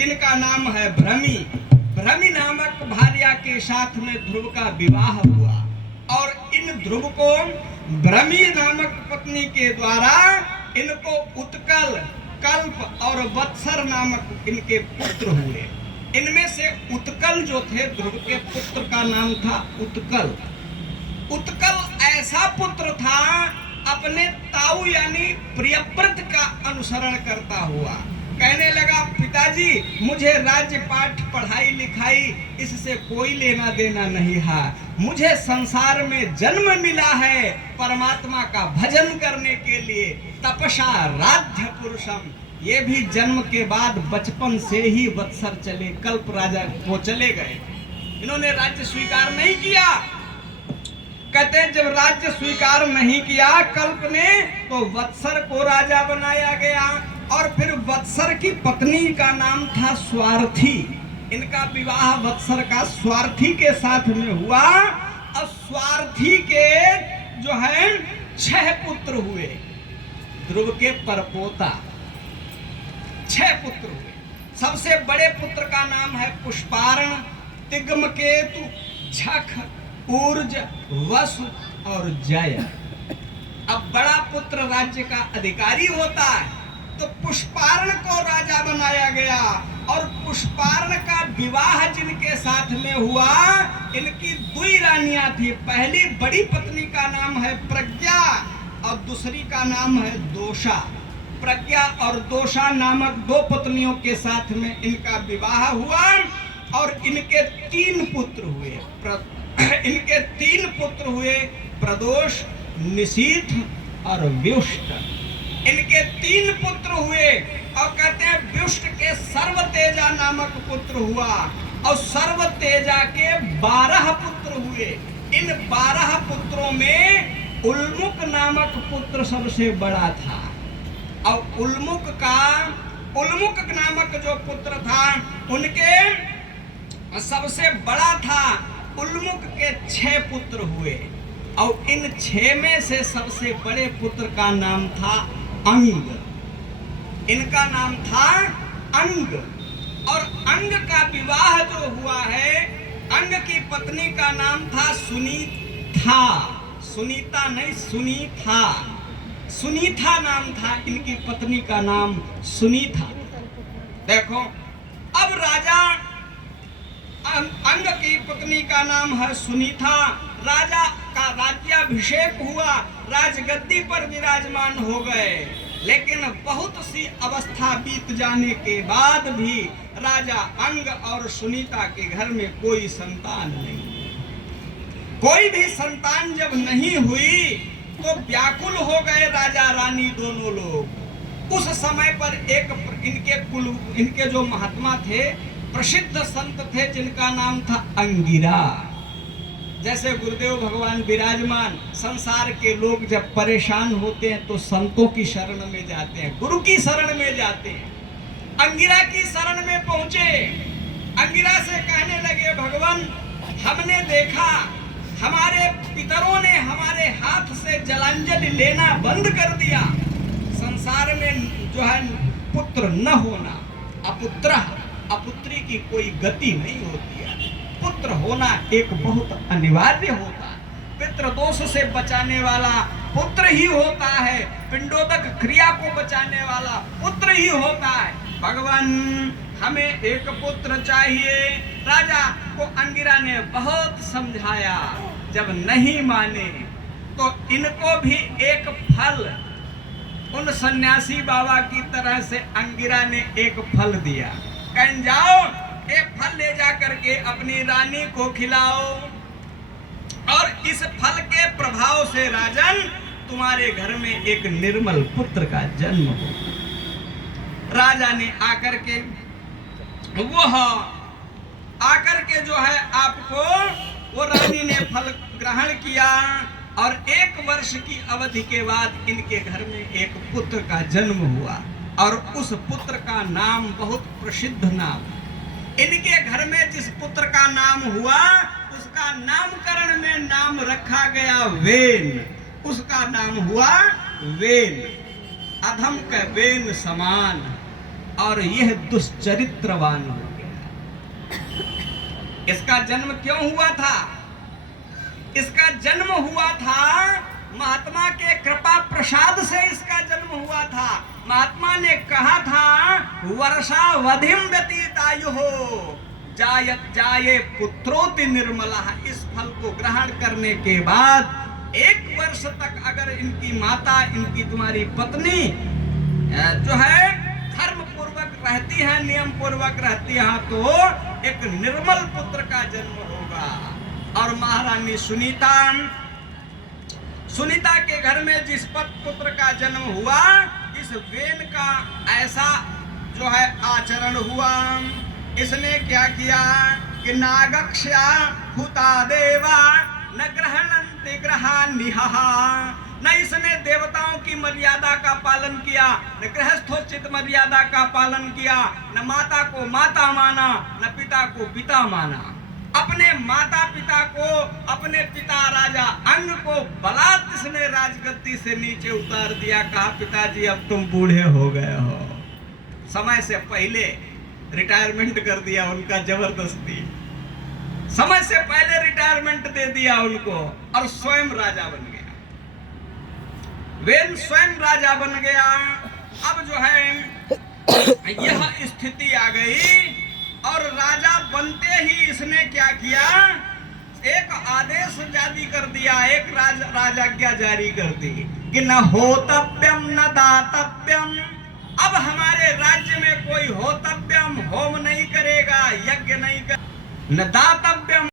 जिनका नाम है भ्रमी। भ्रमी नामक भार्या के साथ में ध्रुव का विवाह हुआ और इन ध्रुव को भ्रमी नामक पत्नी के द्वारा इनको उत्कल, कल्प और वत्सर नामक इनके पुत्र हुए। इनमें से उत्कल जो थे, ध्रुव के पुत्र का नाम था उत्कल। उत्कल ऐसा पुत्र था अपने ताऊ यानी प्रियव्रत का अनुसरण करता हुआ। कहने लगा, पिताजी मुझे राज्य पाठ पढ़ाई लिखाई इससे कोई लेना देना नहीं है, मुझे संसार में जन्म मिला है परमात्मा का भजन करने के लिए, तपसा राध्य पुरुषम। ये भी जन्म के बाद बचपन से ही वत्सर चले, कल्प राजा वो चले गए। इन्होंने राज्य स्वीकार नहीं किया। कहते जब राज्य स्वीकार नहीं किया कल्प ने, तो वत्सर को राजा बनाया गया और फिर वत्सर की पत्नी का नाम था स्वार्थी। इनका विवाह वत्सर का स्वार्थी के साथ में हुआ और स्वार्थी के जो है 6 पुत्र हुए। ध्रुव के परपोता 6 पुत्र हुए। सबसे बड़े पुत्र का नाम है पुष्पार्ण, तिग्मकेतु, झख, ऊर्ज, वसु और जय। अब बड़ा पुत्र राज्य का अधिकारी होता है तो पुष्पार्ण को राजा बनाया गया और पुष्पार्ण का विवाह जिनके साथ में हुआ, इनकी 2 रानियां थी। पहली बड़ी पत्नी का नाम है प्रज्ञा और दूसरी का नाम है दोषा। प्रज्ञा और दोषा नामक 2 पत्नियों के साथ में इनका विवाह हुआ और इनके 3 पुत्र हुए। इनके 3 पुत्र हुए, प्रदोष, निशीथ और व्युष्ट। इनके 3 पुत्र हुए और कहते हैं व्युष्ट के सर्वतेजा नामक पुत्र हुआ और सर्वतेजा के 12 पुत्र हुए। इन 12 पुत्रों में उल्मुक नामक पुत्र सबसे बड़ा था और उल्मुक नामक जो पुत्र था उनके सबसे बड़ा था। उल्मुक के 6 पुत्र हुए और इन 6 में से सबसे बड़े पुत्र का नाम था अंग। इनका नाम था अंग और अंग का विवाह जो हुआ है, अंग की पत्नी का नाम था सुनीता। सुनीता नहीं, सुनीता। सुनीता नाम था इनकी पत्नी का नाम सुनीता। देखो अब राजा अंग की पत्नी का नाम है सुनीता। राजा का राज्याभिषेक हुआ, राजगद्दी पर विराजमान हो गए। लेकिन बहुत सी अवस्था बीत जाने के बाद भी राजा अंग और सुनीता के घर में कोई संतान नहीं। कोई भी संतान जब नहीं हुई तो व्याकुल हो गए राजा रानी दोनों लोग। उस समय पर इनके जो महात्मा थे, प्रसिद्ध संत थे जिनका नाम था अंगिरा। जैसे गुरुदेव भगवान विराजमान, संसार के लोग जब परेशान होते हैं तो संतों की शरण में जाते हैं, गुरु की शरण में जाते हैं। अंगिरा की शरण में पहुंचे, अंगिरा से कहने लगे, भगवान हमने देखा हमारे पितरों ने हमारे हाथ से जलांजलि लेना बंद कर दिया। संसार में जो है पुत्र न होना, अपुत्री की कोई गति नहीं होती है। पुत्र होना एक बहुत अनिवार्य होता है। पितृदोष से बचाने वाला पुत्र ही होता है, पिंडोदक क्रिया को बचाने वाला पुत्र ही होता है। भगवान हमें एक पुत्र चाहिए। राजा को अंगिरा ने बहुत समझाया, जब नहीं माने तो इनको भी एक फल, उन सन्यासी बाबा की तरह से अंगिरा ने एक फल दिया। कहीं जाओ, एक फल ले जा करके अपनी रानी को खिलाओ और इस फल के प्रभाव से राजन तुम्हारे घर में एक निर्मल पुत्र का जन्म हो। राजा ने आकर के जो है आपको, वो रानी ने फल ग्रहण किया और 1 वर्ष की अवधि के बाद इनके घर में एक पुत्र का जन्म हुआ और उस पुत्र का नाम बहुत प्रसिद्ध नाम। इनके घर में जिस पुत्र का नाम हुआ उसका नामकरण में नाम रखा गया वेन। उसका नाम हुआ वेन, अधम के वेन समान। और यह दुष्चरित्रवान हो गया। इसका जन्म क्यों हुआ था? इसका जन्म हुआ था महात्मा के कृपा प्रसाद से इसका जन्म हुआ था। महात्मा ने कहा था वर्षावधिम व्यतीतायु हो जायत जाये पुत्रोति निर्मला। इस फल को ग्रहण करने के बाद 1 वर्ष तक अगर इनकी माता, इनकी तुम्हारी पत्नी जो है धर्म पूर्वक रहती है, नियम पूर्वक रहती है, तो एक निर्मल पुत्र का जन्म होगा। और महारानी सुनीता के घर में जिस पुत्र का जन्म हुआ, इस वेन का ऐसा जो है आचरण हुआ। इसने क्या किया कि नागक्ष्या हुता देवा न ग्रहणन्ति ग्रहान्निहा। न इसने देवताओं की मर्यादा का पालन किया, न गृहस्थोचित मर्यादा का पालन किया, न माता को माता माना, न पिता को पिता माना। अपने माता पिता को, अपने पिता राजा अंग को बलात् इसने राजगद्दी से नीचे उतार दिया। कहा पिताजी अब तुम बूढ़े हो गए हो। समय से पहले रिटायरमेंट कर दिया उनका, जबरदस्ती समय से पहले रिटायरमेंट दे दिया उनको और स्वयं राजा बन गया। वेन स्वयं राजा बन गया। अब जो है यह स्थिति आ गई और राजा बनते ही इसने क्या किया, एक आदेश जारी कर दिया, एक राजाज्ञा जारी कर दी कि न होतव्यम न दातव्यम। अब हमारे राज्य में कोई होतव्यम, होम नहीं करेगा, यज्ञ नहीं कर, न दातव्यम